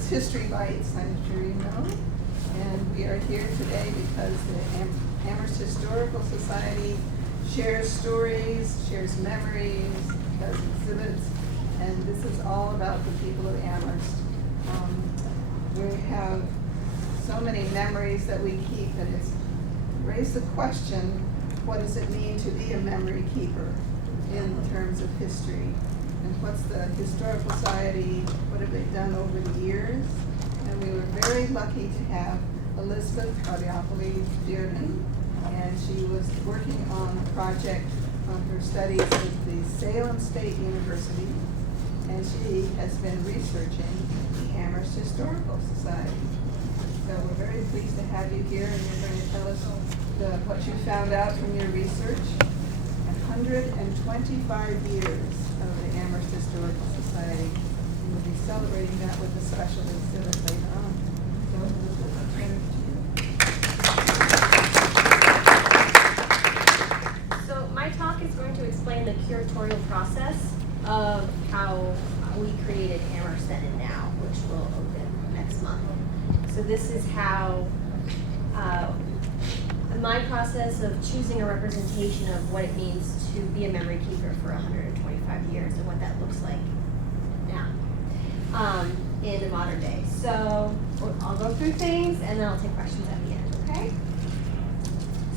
is History Bites, I'm sure you know. And we are here today because the Amherst Historical Society shares stories, shares memories, does exhibits, and this is all about the people of Amherst. We have so many memories that we keep, and it's raised the question, what does it mean to be a memory keeper in terms of history? And what's the Historical Society, what have they done over the years? And we were very lucky to have Elizabeth Cardaropoli Dearden, and she was working on a project on her studies with the Salem State University, and she has been researching the Amherst Historical Society. So we're very pleased to have you here, and you're going to tell us what you found out from your research. 125 years of the Amherst Historical Society, and we'll be celebrating that with a special exhibit later on. So Elizabeth, I'll turn it to you. So my talk is going to explain the curatorial process of how we created Amherst Then Now, which will open next month. So this is how my process of choosing a representation of what it means to be a memory keeper for 125 years and what that looks like now in the modern day. So I'll go through things and then I'll take questions at the end, okay?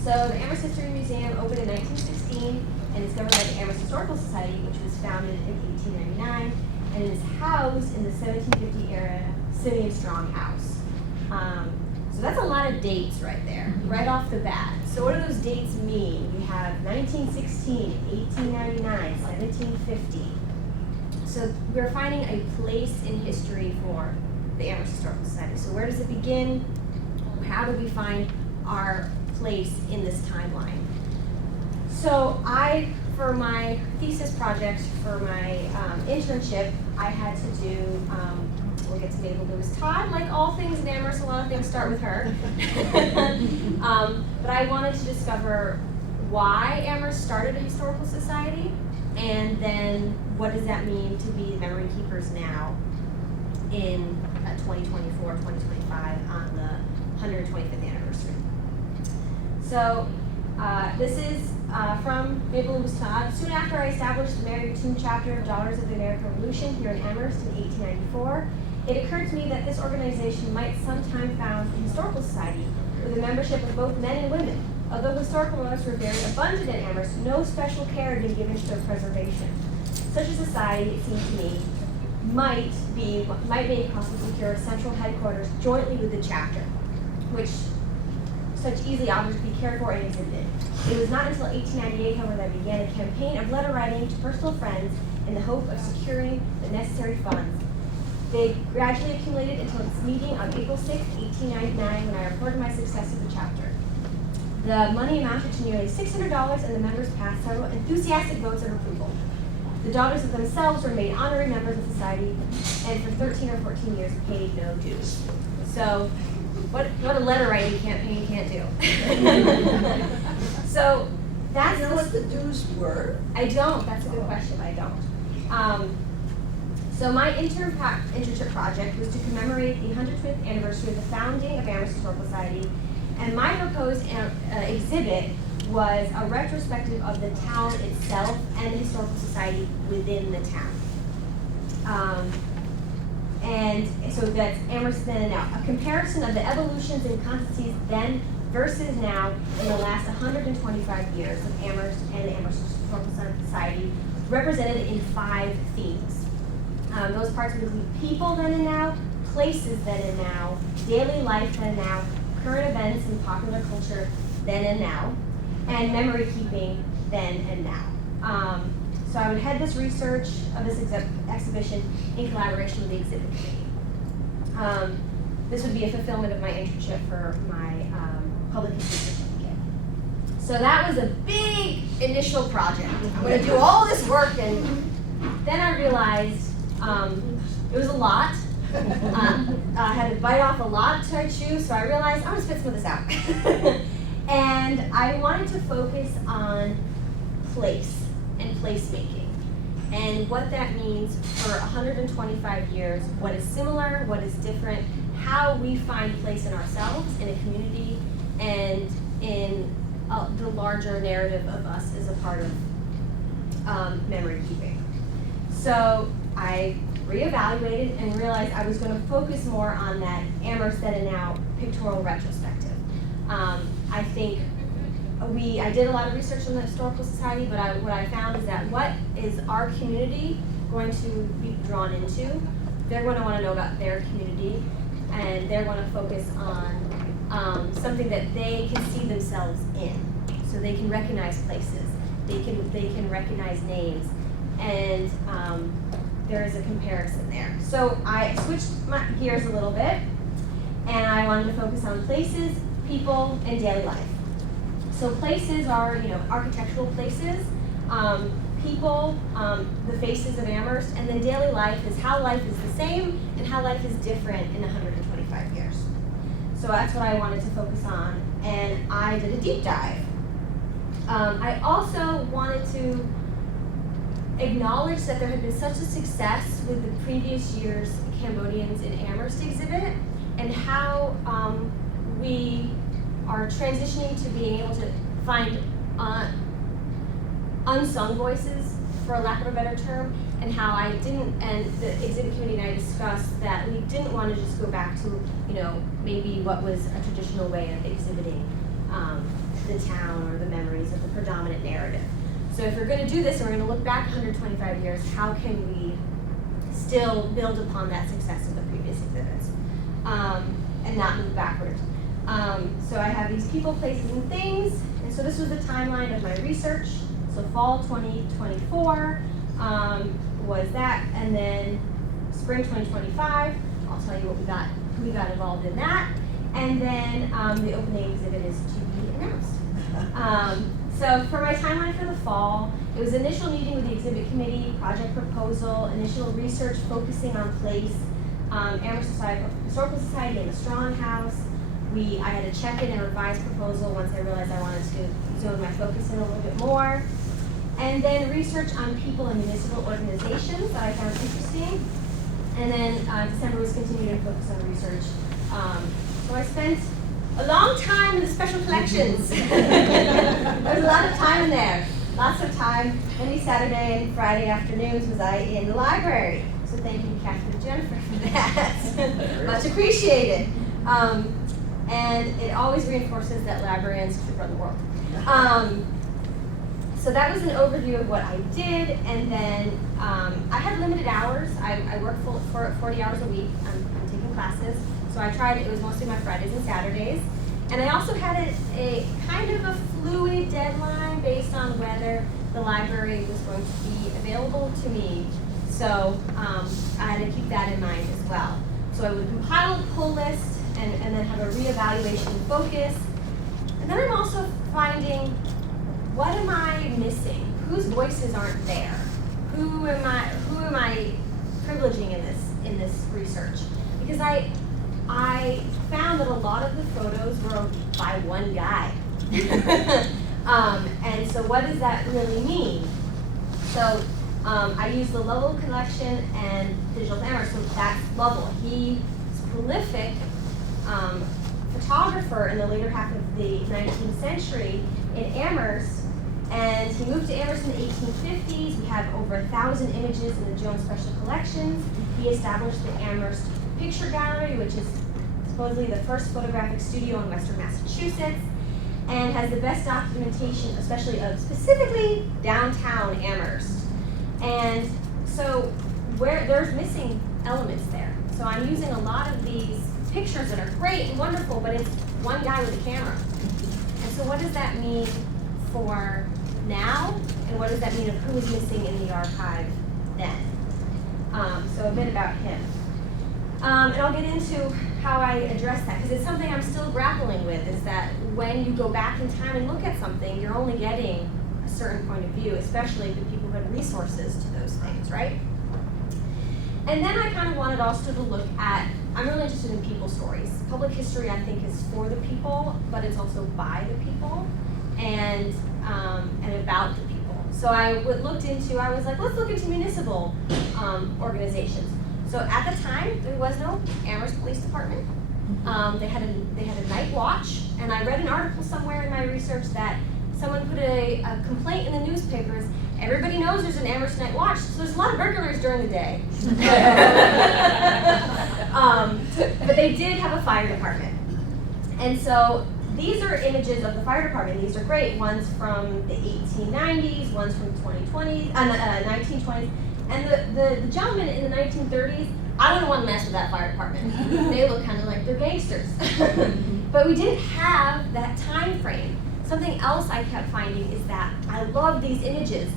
So the Amherst History Museum opened in 1916 and is governed by the Amherst Historical Society, which was founded in 1899 and is housed in the 1750 era Simeon Strong House. So that's a lot of dates right there, right off the bat. So what do those dates mean? We have 1916, 1899, 1750. So we're finding a place in history for the Amherst Historical Society. So where does it begin? How do we find our place in this timeline? So for my thesis project, for my internship, I had to do, we'll get to Mabel Lewis Todd. Like all things in Amherst, a lot of things start with her. But I wanted to discover why Amherst started a historical society, and then what does that mean to be memory keepers now in 2024, 2025 on the 125th anniversary. So this is from Mabel Lewis Todd. Soon after I established the Mary Tomb chapter of Daughters of the American Revolution here in Amherst in 1894, it occurred to me that this organization might sometime found a historical society with a membership of both men and women. Although historical relics were very abundant in Amherst, no special care had been given to their preservation. Such a society, it seemed to me, might make it possible to secure a central headquarters jointly with the chapter, which such easily objects be cared for and exhibited. It was not until 1898, however, that I began a campaign of letter writing to personal friends in the hope of securing the necessary funds. They gradually accumulated until its meeting on April 6, 1899, when I reported my success to the chapter. The money amounted to nearly $600, and the members passed several enthusiastic votes of approval. The daughters of themselves were made honorary members of the society, and for 13 or 14 years paid no dues. So, what a letter writing campaign can't do. So that's Do you know what the dues were? I don't. That's a good question. I don't. So my internship project was to commemorate the 125th anniversary of the founding of Amherst Historical Society, and my proposed exhibit was a retrospective of the town itself and the historical society within the town. And so that's Amherst Then and Now, a comparison of the evolutions and constancies then versus now in the last 125 years of Amherst and the Amherst Historical Society, represented in 5 themes. Those parts would include people then and now, places then and now, daily life then and now, current events and popular culture then and now, and memory keeping then and now. So I would head this research of this exhibition in collaboration with the exhibit committee. This would be a fulfillment of my internship for my public history certificate. So that was a big initial project. I'm going to do all this work, and then I realized it was a lot. I had to bite off a lot to choose, so I realized I'm going to spit some of this out. And I wanted to focus on place and placemaking. and what that means for 125 years, what is similar, what is different, how we find place in ourselves, in a community, and in the larger narrative of us as a part of memory keeping. So I reevaluated and realized I was going to focus more on that Amherst Then Now pictorial retrospective. I think I did a lot of research on the Historical Society, but what I found is that what is our community going to be drawn into? They're going to want to know about their community, and they're going to focus on something that they can see themselves in. So they can recognize places, they can recognize names, and there is a comparison there. So I switched my gears a little bit, and I wanted to focus on places, people, and daily life. So places are, architectural places, people, the faces of Amherst, and then daily life is how life is the same and how life is different in 125 years. So that's what I wanted to focus on, and I did a deep dive. I also wanted to acknowledge that there had been such a success with the previous year's Cambodians in Amherst exhibit, and how we are transitioning to being able to find unsung voices, for lack of a better term, and how and the exhibit committee and I discussed that we didn't want to just go back to, maybe what was a traditional way of exhibiting the town or the memories of the predominant narrative. So if we're going to do this and we're going to look back 125 years, how can we still build upon that success of the previous exhibits and not move backwards? So I have these people, places, and things, and so this was the timeline of my research. So fall 2024 was that, and then spring 2025, I'll tell you who we got involved in that, and then the opening exhibit is to be announced. So for my timeline for the fall, it was initial meeting with the exhibit committee, project proposal, initial research focusing on place, Amherst Historical Society and the Strong House. I had to check in and revise proposal once I realized I wanted to zone my focus in a little bit more. And then research on people and municipal organizations that I found interesting. And then December was continuing to focus on research. So I spent a long time in the special collections. There was a lot of time in there. Lots of time. Many Saturday and Friday afternoons was I in the library. So thank you, Catherine and Jennifer, for that. Much appreciated. And it always reinforces that librarians should run the world. So that was an overview of what I did, and then I had limited hours. I work for 40 hours a week. I'm taking classes, so it was mostly my Fridays and Saturdays. And I also had a kind of a fluid deadline based on whether the library was going to be available to me. So I had to keep that in mind as well. So I would compile a pull list and then have a reevaluation focus. And then I'm also finding, what am I missing? Whose voices aren't there? Who am I privileging in this research? Because I found that a lot of the photos were by one guy. And so what does that really mean? So I used the Lovell collection and Digital Amherst, so that's Lovell. He's prolific photographer in the later half of the 19th century in Amherst, and he moved to Amherst in the 1850s. We have over 1,000 images in the Jones Special Collections. He established the Amherst Picture Gallery, which is supposedly the first photographic studio in Western Massachusetts, and has the best documentation, especially of specifically downtown Amherst. And so there's missing elements there. So I'm using a lot of these pictures that are great and wonderful, but it's one guy with a camera. And so what does that mean for now, and what does that mean of who is missing in the archive then? So a bit about him. And I'll get into how I address that, because it's something I'm still grappling with, is that when you go back in time and look at something, you're only getting a certain point of view, especially the people who had resources to those things, right? And then I kind of wanted also to look at, I'm really interested in people stories. Public history, I think, is for the people, but it's also by the people and about the people. So I was like, let's look into municipal organizations. So at the time, there was no Amherst Police Department. They had a night watch, and I read an article somewhere in my research that someone put a complaint in the newspapers. Everybody knows there's an Amherst night watch, so there's a lot of burglars during the day. But they did have a fire department. And so these are images of the fire department. These are great. One's from the 1890s, one's from the 1920s. And the gentlemen in the 1930s, I wouldn't want to mess with that fire department. They look kind of like they're gangsters. But we didn't have that time frame. Something else I kept finding is that I love these images,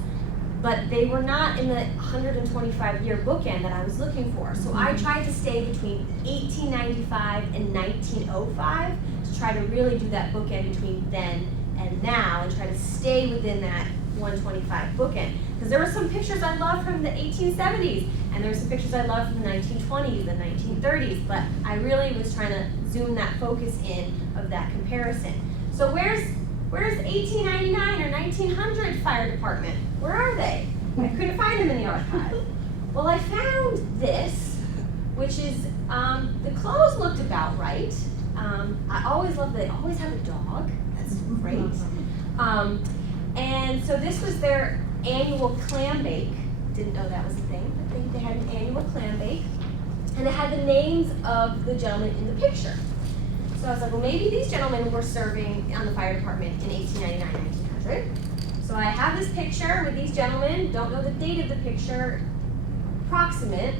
but they were not in the 125-year bookend that I was looking for. So I tried to stay between 1895 and 1905 to try to really do that bookend between then and now and try to stay within that 125 bookend. Because there were some pictures I loved from the 1870s, and there were some pictures I loved from the 1920s and 1930s, but I really was trying to zoom that focus in of that comparison. So where's 1899 or 1900 fire department? Where are they? I couldn't find them in the archive. Well, I found this, which is, the clothes looked about right. I always loved that they always have a dog. That's great. And so this was their annual clam bake. Didn't know that was a thing, but they had an annual clam bake. And it had the names of the gentlemen in the picture. So I was like, well, maybe these gentlemen were serving on the fire department in 1899, 1900. So I have this picture with these gentlemen, don't know the date of the picture, approximate.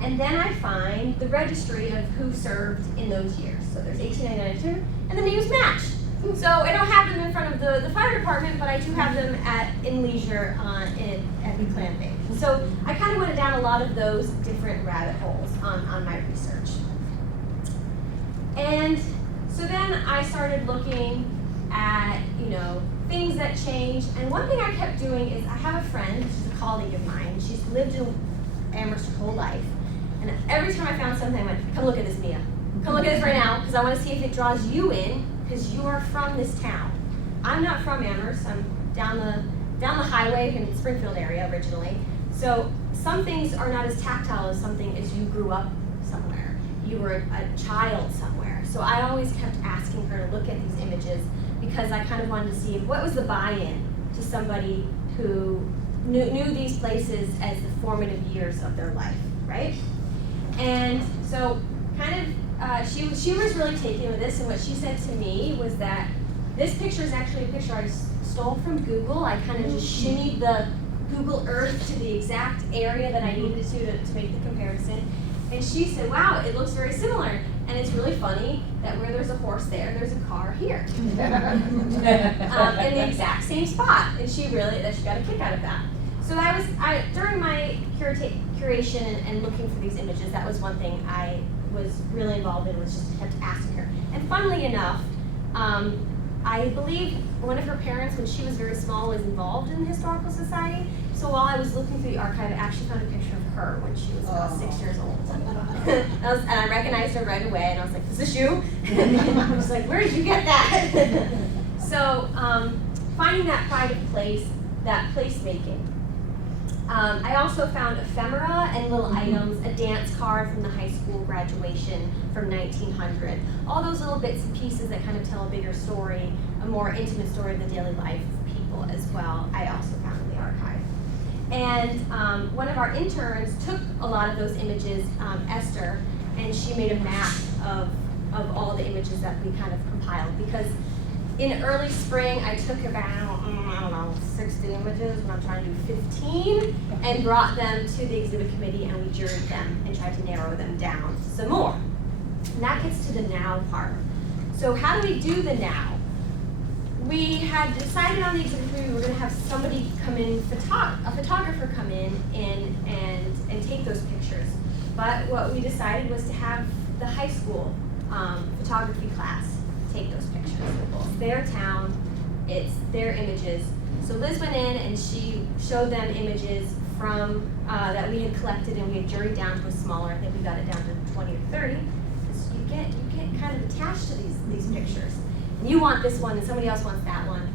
And then I find the registry of who served in those years. So there's 1899, and the names match. So I don't have them in front of the fire department, but I do have them in leisure at the clam bake. So I kind of went down a lot of those different rabbit holes on my research. And so then I started looking at, things that changed. And one thing I kept doing is I have a friend, she's a colleague of mine. She's lived in Amherst her whole life. And every time I found something, I went, come look at this, Mia. Come look at this right now, because I want to see if it draws you in, because you are from this town. I'm not from Amherst. I'm down the highway in the Springfield area originally. So some things are not as tactile as something as you grew up somewhere. You were a child somewhere. So I always kept asking her to look at these images because I kind of wanted to see what was the buy-in to somebody who knew these places as the formative years of their life, right? And so kind of, she was really taken with this, and what she said to me was that this picture is actually a picture I stole from Google. I kind of just shimmied the Google Earth to the exact area that I needed to make the comparison. And she said, wow, it looks very similar. And it's really funny that where there's a horse there, there's a car here. In the exact same spot. And she got a kick out of that. So during my curation and looking for these images, that was one thing I was really involved in, was just kept asking her. And funnily enough, I believe one of her parents, when she was very small, was involved in the Historical Society. So while I was looking through the archive, I actually found a picture of her when she was about 6 years old. And I recognized her right away, and I was like, "Is this you?" I was like, "Where did you get that?" So finding that pride of place, that placemaking. I also found ephemera and little items, a dance card from the high school graduation from 1900. All those little bits and pieces that kind of tell a bigger story, a more intimate story of the daily life of people as well, I also found in the archive. And one of our interns took a lot of those images, Esther, and she made a map of all the images that we kind of compiled, because in early spring, I took about, 60 images, and I'm trying to do 15, and brought them to the exhibit committee, and we juried them and tried to narrow them down some more. And that gets to the now part. So how do we do the now? We had decided on the exhibit committee we were going to have somebody come in, a photographer come in and take those pictures. But what we decided was to have the high school photography class take those pictures. It's their town, it's their images. So Liz went in and she showed them images from that we had collected, and we had juried down to a smaller. I think we got it down to 20 or 30. Because you get kind of attached to these pictures. And you want this one, and somebody else wants that one.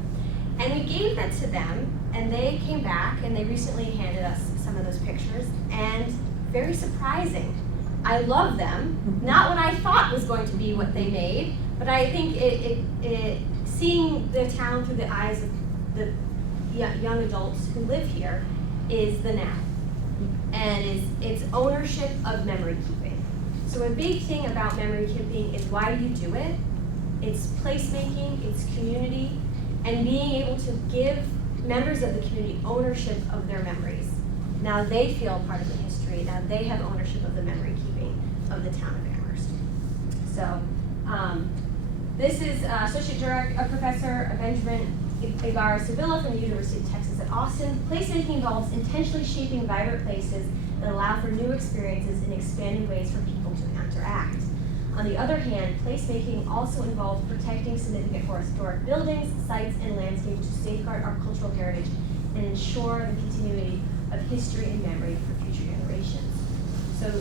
And we gave that to them, and they came back, and they recently handed us some of those pictures, and very surprising. I love them, not what I thought was going to be what they made, but I think seeing the town through the eyes of the young adults who live here is the now, and it's ownership of memory keeping. So a big thing about memory keeping is why do you do it? It's placemaking, it's community, and being able to give members of the community ownership of their memories. Now they feel part of the history, now they have ownership of the memory keeping of the town of Amherst. So this is Associate Professor Benjamin Ibarra-Sevilla from the University of Texas at Austin. Placemaking involves intentionally shaping vibrant places that allow for new experiences and expanding ways for people to interact. On the other hand, placemaking also involves protecting significant historic buildings, sites, and landscapes to safeguard our cultural heritage and ensure the continuity of history and memory for future generations. So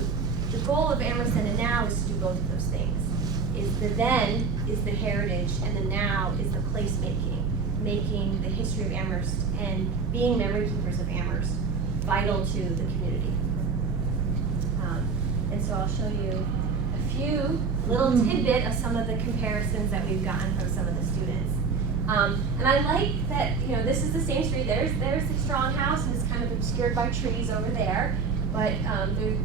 the goal of Amherst Then Now is to do both of those things. The then is the heritage, and the now is the placemaking, making the history of Amherst and being memory keepers of Amherst vital to the community. And so I'll show you a few little tidbit of some of the comparisons that we've gotten from some of the students. And I like that, this is the same street. There's the Strong House, and it's kind of obscured by trees over there. But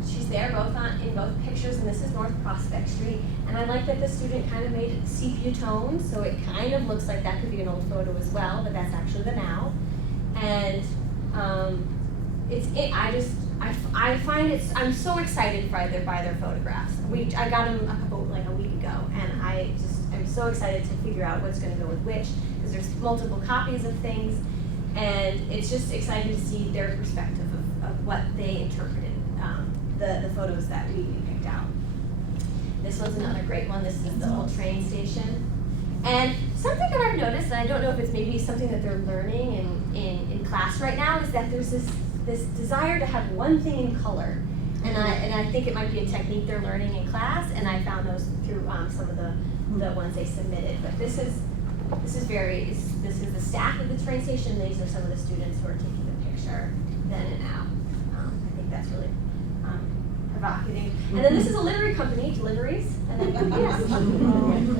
she's there in both pictures, and this is North Prospect Street. And I like that the student kind of made it sepia tones, so it kind of looks like that could be an old photo as well, but that's actually the now. And I find I'm so excited by their photographs. I got them a week ago, and I'm so excited to figure out what's going to go with which, because there's multiple copies of things, and it's just exciting to see their perspective of what they interpreted, the photos that we picked out. This one's another great one. This is the old train station. And something that I've noticed, and I don't know if it's maybe something that they're learning in class right now, is that there's this desire to have one thing in color. And I think it might be a technique they're learning in class, and I found those through some of the ones they submitted. But this is the staff of the train station. These are some of the students who are taking the picture then and now. I think that's really provocative. And then this is a literary company, Deliveries. And then, yes.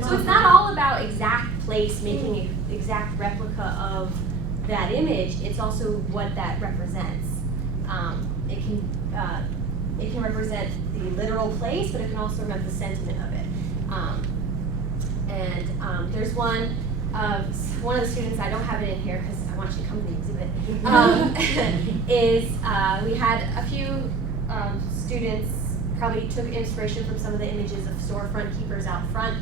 So it's not all about exact place, making an exact replica of that image. It's also what that represents. It can represent the literal place, but it can also represent the sentiment of it. There's one of the students, I don't have it in here because I want you to come to the exhibit, we had a few students probably took inspiration from some of the images of storefront keepers out front.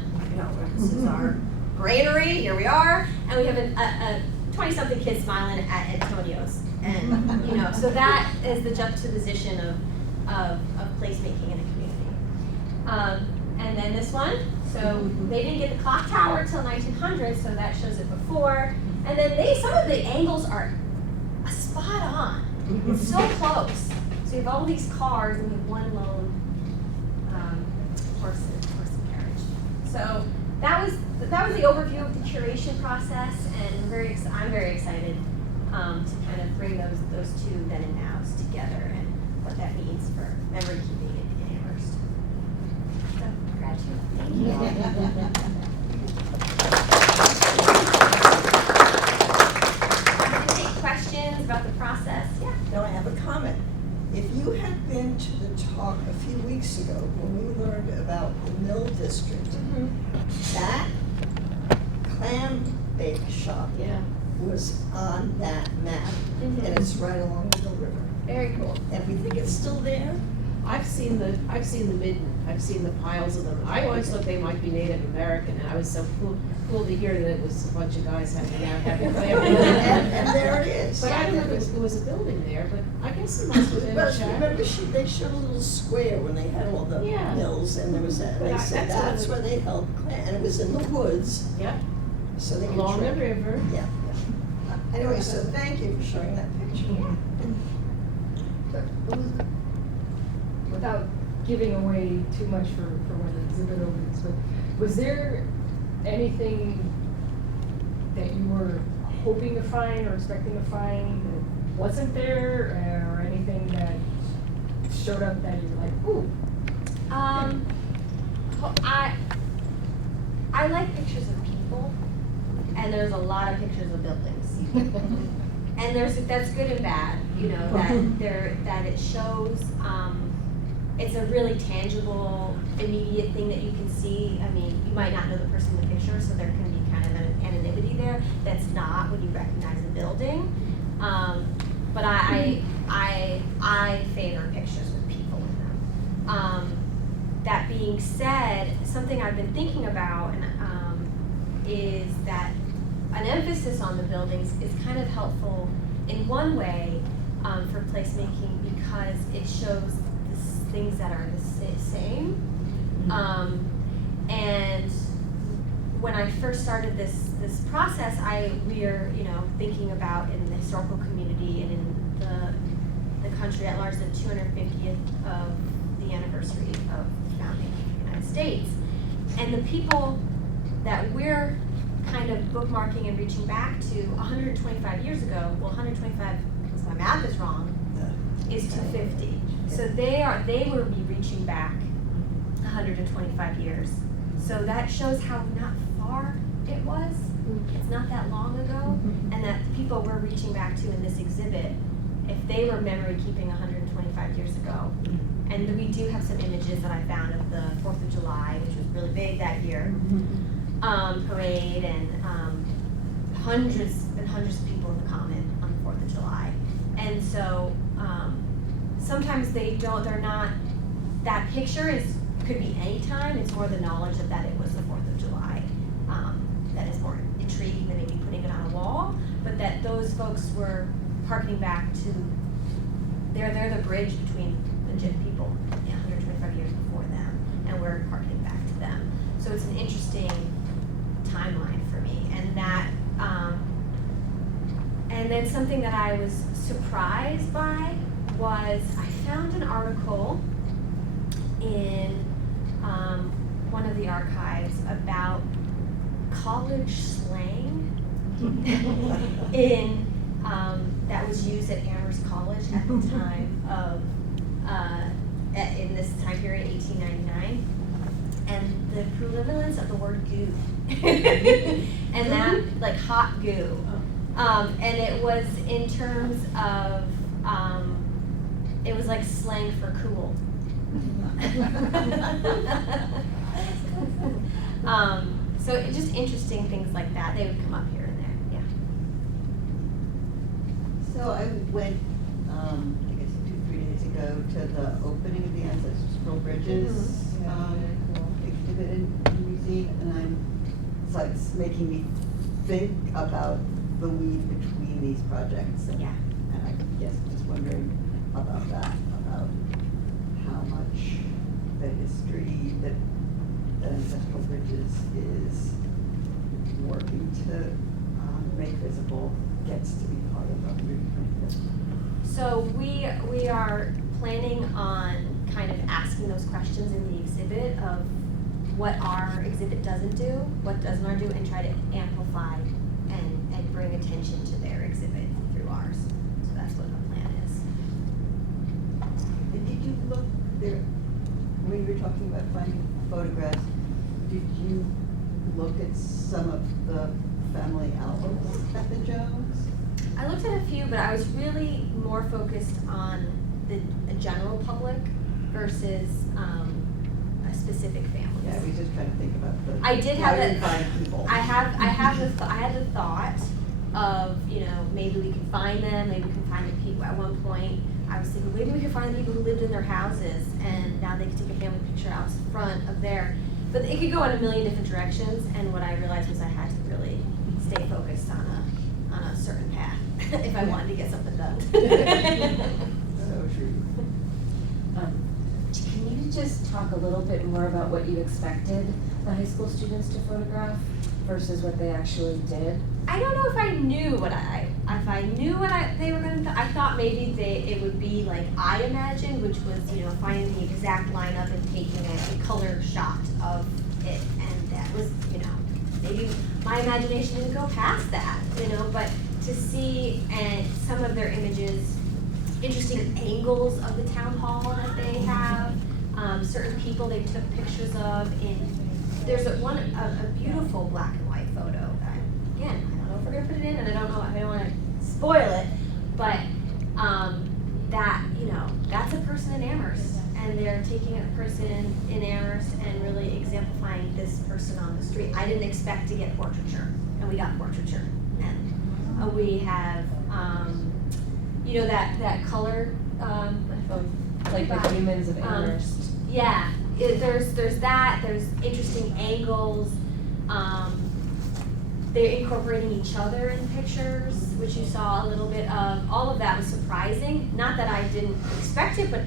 This is our granary, here we are, and we have a 20-something kid smiling at Antonio's. And so that is the juxtaposition of placemaking in a community. And then this one, so they didn't get the clock tower until 1900, so that shows it before. And then some of the angles are spot on. It's so close. So you have all these cars and you have one lone horse and carriage. So that was the overview of the curation process, and I'm very excited to kind of bring those two then and nows together and what that means for memory keeping in Amherst. So, gratitude. Thank you. Any questions about the process? Yeah. No, I have a comment. If you had been to the talk a few weeks ago when we learned about the Mill District, that clam bake shop was on that map, and it's right along the river. Very cool. And we think it's still there. I've seen the midden. I've seen the piles of them. I always thought they might be Native American, and I was so cool to hear that it was a bunch of guys hanging out having clam. and there it is. But I don't know if there was a building there, but I guess it must have been a But shack. remember, they showed a little square when they had all the mills, and there was that. They said that's where they held clam, and it was in the woods. Yep. So they could Along the drink. river. Yeah. Anyway, so thank you for showing that picture. Without giving away too much for when the exhibit opens, but was there anything that you were hoping to find or expecting to find that wasn't there, or anything that showed up that you're like, ooh? Well, I like pictures of people, and there's a lot of pictures of buildings. And that's good and bad, you know, that it shows, it's a really tangible, immediate thing that you can see. I mean, you might not know the person in the picture, so there can be kind of an anonymity there that's not when you recognize the building. But I favor pictures with people in them. That being said, something I've been thinking about is that an emphasis on the buildings is kind of helpful in one way for placemaking because it shows things that are the same. And when I first started this process, we are thinking about in the historical community and in the country at large the 250th of the anniversary of the founding of the United States, and the people that we're kind of bookmarking and reaching back to 125 years ago. Well, 125, because my math is wrong, is 250. So they will be reaching back 125 years. So that shows how not far it was. It's not that long ago, and that the people we're reaching back to in this exhibit, if they were memory keeping 125 years ago. And we do have some images that I found of the 4th of July, which was really big that year, parade, and hundreds and hundreds of people in the Common on the 4th of July. And so sometimes they're not, that picture could be any time, it's more the knowledge of that it was the 4th of July that is more intriguing than maybe putting it on a wall, but that those folks were harkening back to, they're the bridge between the people 125 years before them, and we're harkening back to them. So it's an interesting timeline for me, and that, and then something that I was surprised by was I found an article in one of the archives about college slang that was used at Amherst College at the time of in this time period, 1899, and the prevalence of the word goo, and that like hot goo, and it was in terms of it was like slang for cool. So it just interesting things like that, they would come up here and there, yeah. So I went, I guess 2-3 days ago to the opening of the Ancestral Bridges exhibit in the museum, and it's making me think about the weave between these projects, and, Yeah. and I guess just wondering about that, about how much the history that Ancestral Bridges is working to make visible gets to be part of the 125th. So we are planning on kind of asking those questions in the exhibit of what our exhibit doesn't do, what doesn't our do, and try to amplify and bring attention to their exhibit through ours. So that's what the plan is. And did you look there, when you were talking about finding photographs, did you look at some of the family albums at the Jones? I looked at a few, but I was really more focused on the general public versus a specific family. Yeah, we just trying to think about the. I did have how you that- find people. I had the thought of, maybe we could find them, maybe we can find the people. At one point, I was thinking maybe we could find the people who lived in their houses, and now they could take a family picture out front of there. But it could go in a million different directions, and what I realized was I had to really stay focused on a certain path if I wanted to get something done. So true. Can you just talk a little bit more about what you expected the high school students to photograph versus what they actually did? I don't know if I knew what they were going to. I thought maybe it would be like I imagined, which was finding the exact lineup and taking a color shot of it, and that was maybe my imagination didn't go past that, you know, but to see some of their images, interesting angles of the town hall that they have, certain people they took pictures of there's a beautiful black and white photo that, again, I don't know if we're gonna put it in, and I don't wanna spoil it, but, that, you know, that's a person in Amherst, and they're taking a person in Amherst and really exemplifying this person on the street. I didn't expect to get portraiture, and we got portraiture, and we have, you know, that color, Like the humans of Amherst. yeah, there's that, there's interesting angles, they're incorporating each other in pictures, which you saw a little bit of. All of that was surprising, not that I didn't expect it, but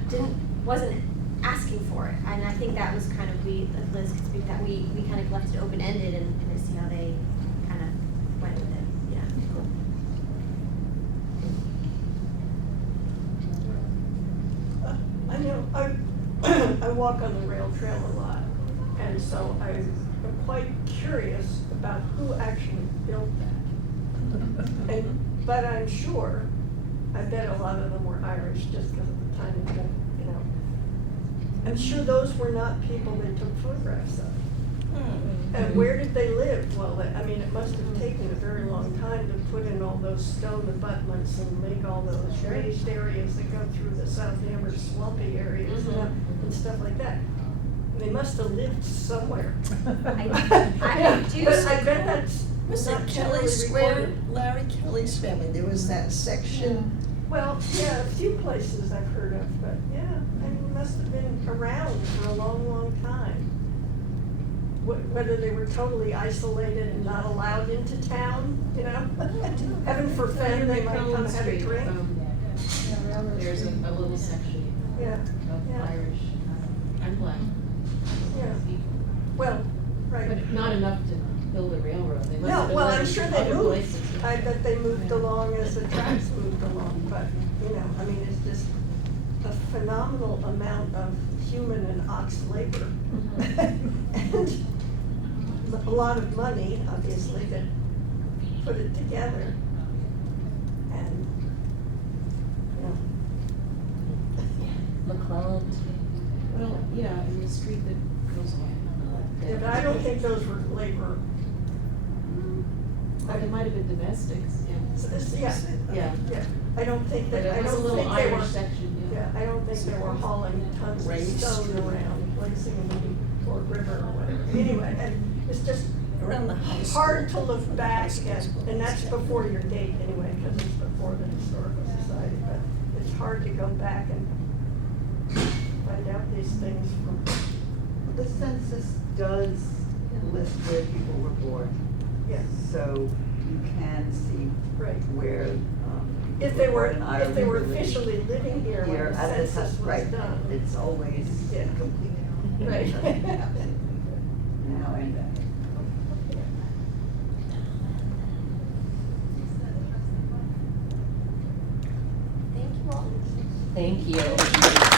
wasn't asking for it, and I think that was kind of, Liz could speak, that we kind of left it open-ended and to see how they kind of went with it, yeah. I know, I walk on the rail trail a lot, and so I'm quite curious about who actually built that. But I'm sure, I bet a lot of them were Irish just because of the time of the, you know. I'm sure those were not people they took photographs of. And where did they live? Well, I mean, it must have taken a very long time to put in all those stone abutments and make all those raised areas that go through the South Amherst swampy areas and stuff like that. They must have lived somewhere. I do. But I bet that's Was not it generally Kelly Square? recorded. Larry Kelly's family, there was that section. Well, yeah, a few places I've heard of, but yeah, I mean, it must have been around for a long, long time. Whether they were totally isolated and not allowed into town, you know? Heaven forfend, they might come have a drink. There's a little section Yeah, of yeah. Irish and black yeah. people. Well, right. But not enough to build a railroad. They must No, have been well, I'm living sure in they other moved. places. I bet they moved along as the tracks moved along, but, you know, I mean, it's just a phenomenal amount of human and ox labor. And a lot of money, obviously, that put it together. And, you know. McClelland. Well, yeah, in the street that goes on. Yeah, but I don't think those were labor. They might have been domestics, yeah. Yeah, Yeah. I don't think But that, I it was a don't little think they were. Irish section, Yeah, I don't think they were hauling tons of Raised. stone around, placing them in the Ford River or whatever. Anyway, and it's just Around the high school. hard to look back at, and that's before your date anyway, because it's before the Historical Society, but it's hard to go back and find out these things from, The census does list where people were born, yeah, so you can see right. where, If they were, in if they were Ireland, officially living here when here the at the census time, was right, done. it's always Yeah. incomplete. Right. Now and then. Thank you all. Thank you.